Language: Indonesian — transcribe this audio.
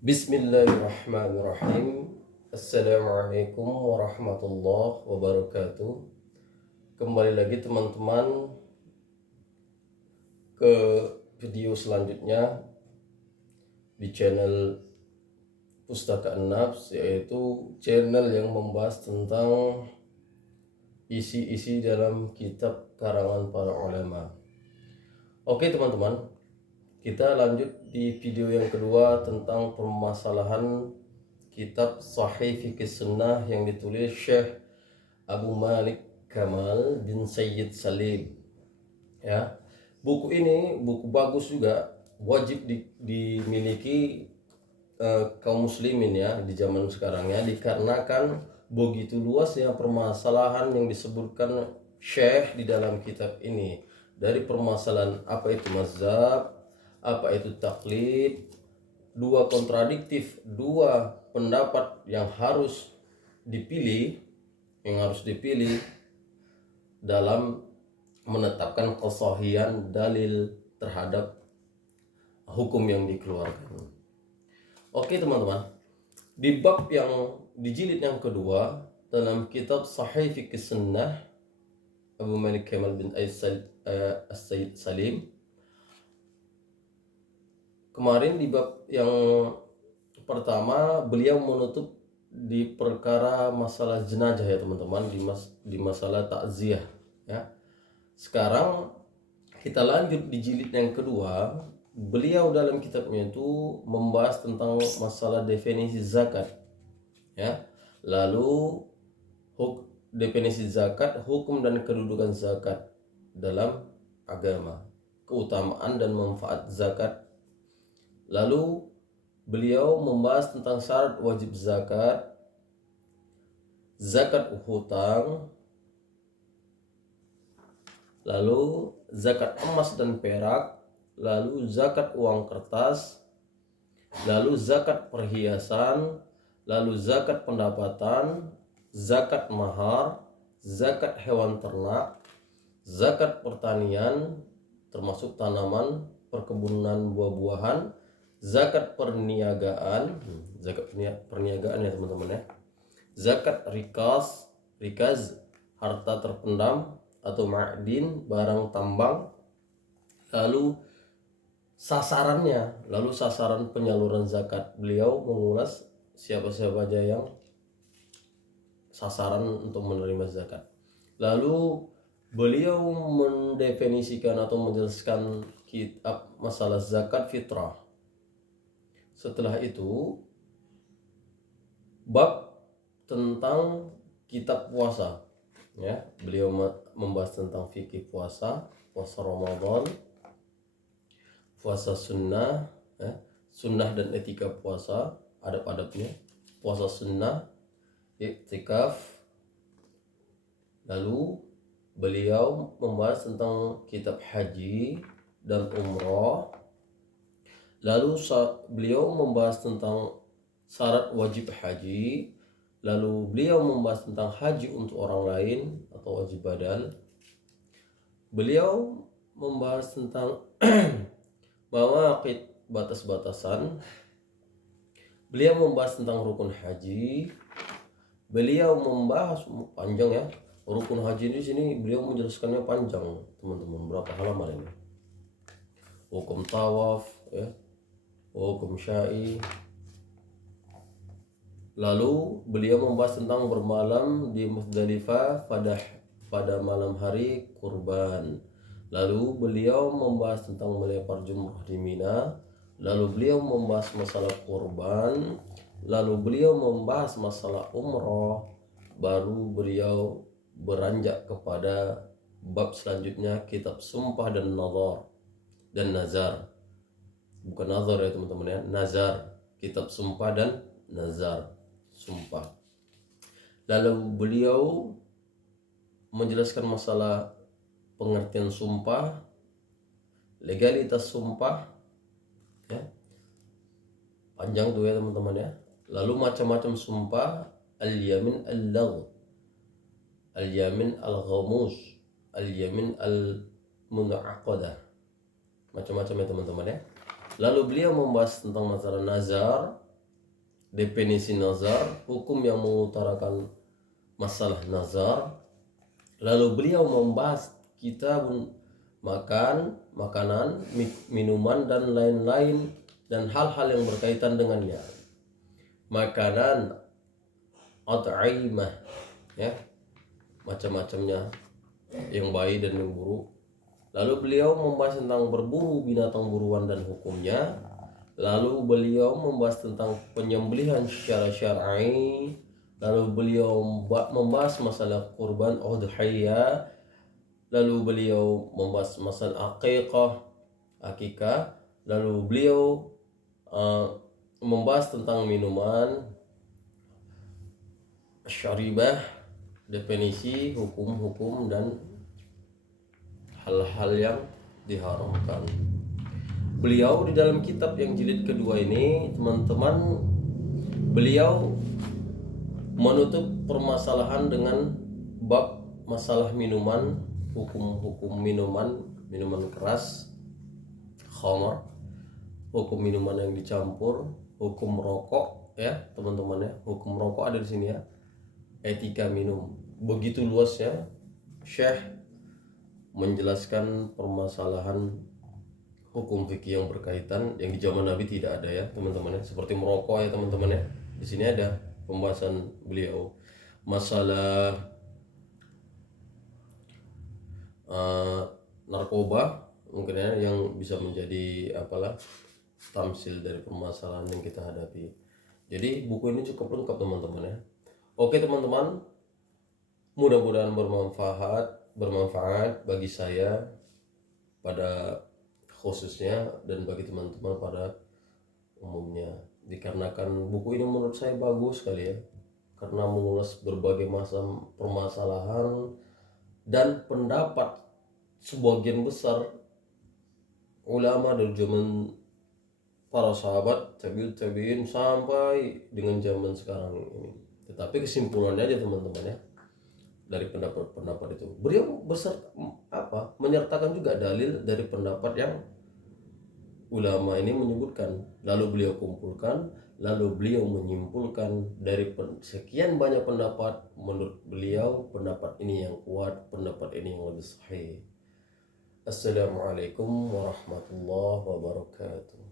Bismillahirrahmanirrahim. Assalamualaikum warahmatullahi wabarakatuh. Kembali lagi teman-teman ke video selanjutnya di channel Pustaka An-Nafs, yaitu channel yang membahas tentang isi-isi dalam kitab karangan para ulama. Oke teman-teman, kita lanjut di video yang kedua tentang permasalahan kitab Sahih Fikih Sunnah yang ditulis Syekh Abu Malik Kamal bin Sayyid Salim. Ya, buku ini buku bagus juga, wajib dimiliki kaum muslimin ya di zaman sekarang ya, dikarenakan begitu luasnya permasalahan yang disebutkan Syekh di dalam kitab ini, dari permasalahan apa itu mazhab, apa itu taklid, dua kontradiktif, dua pendapat yang harus dipilih dalam menetapkan kesahihan dalil terhadap hukum yang dikeluarkan. Oke teman-teman, di bab yang di jilid yang kedua dalam kitab Sahih Fikih Sunnah Abu Malik Kamal bin Sayyid Salim, kemarin di bab yang pertama beliau menutup di perkara masalah jenazah ya teman-teman, di masalah takziah ya. Sekarang kita lanjut di jilid yang kedua. Beliau dalam kitabnya itu membahas tentang masalah definisi zakat ya. Lalu definisi zakat, hukum dan kedudukan zakat dalam agama, keutamaan dan manfaat zakat. Lalu beliau membahas tentang syarat wajib zakat, zakat hutang, lalu zakat emas dan perak, lalu zakat uang kertas, lalu zakat perhiasan, lalu zakat pendapatan, zakat mahar, zakat hewan ternak, zakat pertanian termasuk tanaman, perkebunan buah-buahan, zakat perniagaan ya teman-teman ya, zakat rikaz harta terpendam atau ma'din barang tambang, lalu sasaran penyaluran zakat. Beliau mengulas siapa aja yang sasaran untuk menerima zakat. Lalu beliau mendefinisikan atau menjelaskan kitab masalah zakat fitrah. Setelah itu bab tentang kitab puasa ya, beliau membahas tentang fikih puasa Ramadan, puasa sunnah ya, sunnah dan etika puasa, adab-adabnya, puasa sunnah, iktikaf. Lalu beliau membahas tentang kitab haji dan umroh. Lalu beliau membahas tentang syarat wajib haji. Lalu beliau membahas tentang haji untuk orang lain atau wajib badal. Beliau membahas tentang mawaqit, batas-batasan. Beliau membahas tentang rukun haji. Beliau membahas panjang ya, rukun haji di sini beliau menjelaskannya panjang teman-teman, berapa halaman ini. Hukum tawaf ya, hukum syai. Lalu beliau membahas tentang bermalam di Muzdalifah pada malam hari kurban. Lalu beliau membahas tentang melempar jumrah di Mina. Lalu beliau membahas masalah kurban. Lalu beliau membahas masalah umroh. Baru beliau beranjak kepada bab selanjutnya, kitab sumpah dan nazar. Bukan nazar ya teman-teman ya, nazar, kitab sumpah dan nazar, sumpah. Lalu beliau menjelaskan masalah pengertian sumpah, legalitas sumpah ya, panjang tuh ya teman-teman ya. Lalu macam-macam sumpah, al-yamin al-lagh, al-yamin al-ghamus, al-yamin al-munaqadah, macam-macam ya teman-teman ya. Lalu beliau membahas tentang masalah nazar, definisi nazar, hukum yang mengutarakan masalah nazar. Lalu beliau membahas kitabun makanan, minuman dan lain-lain dan hal-hal yang berkaitan dengannya. Makanan, at'imah, ya, macam-macamnya, yang baik dan yang buruk. Lalu beliau membahas tentang berburu binatang buruan dan hukumnya. Lalu beliau membahas tentang penyembelihan secara syar'i. Lalu beliau membahas masalah kurban udhiyah. Lalu beliau membahas masalah akikah. Lalu beliau membahas tentang minuman, syaribah, definisi, hukum-hukum dan hal-hal yang diharamkan. Beliau di dalam kitab yang jilid kedua ini, teman-teman, beliau menutup permasalahan dengan bab masalah minuman, hukum-hukum minuman keras, khamar, hukum minuman yang dicampur, hukum rokok, ya teman-teman ya, hukum rokok ada di sini ya, etika minum. Begitu luasnya Syekh menjelaskan permasalahan hukum fikih yang berkaitan yang di zaman Nabi tidak ada ya teman-teman ya, seperti merokok ya teman-teman ya. Di sini ada pembahasan beliau masalah narkoba mungkin ya, yang bisa menjadi apalah tamsil dari permasalahan yang kita hadapi. Jadi buku ini cukup lengkap teman-teman ya. Oke teman-teman, mudah-mudahan bermanfaat bagi saya pada khususnya dan bagi teman-teman pada umumnya. Dikarenakan buku ini menurut saya bagus sekali ya, karena mengulas berbagai macam permasalahan dan pendapat sebagian besar ulama dari zaman para sahabat, tabi'in sampai dengan zaman sekarang ini. Tetapi kesimpulannya aja teman-teman ya, dari pendapat-pendapat itu beliau menyertakan juga dalil dari pendapat yang ulama ini menyebutkan, lalu beliau kumpulkan, lalu beliau menyimpulkan dari sekian banyak pendapat, menurut beliau pendapat ini yang kuat, pendapat ini yang lebih sahih. Assalamualaikum warahmatullahi wabarakatuh.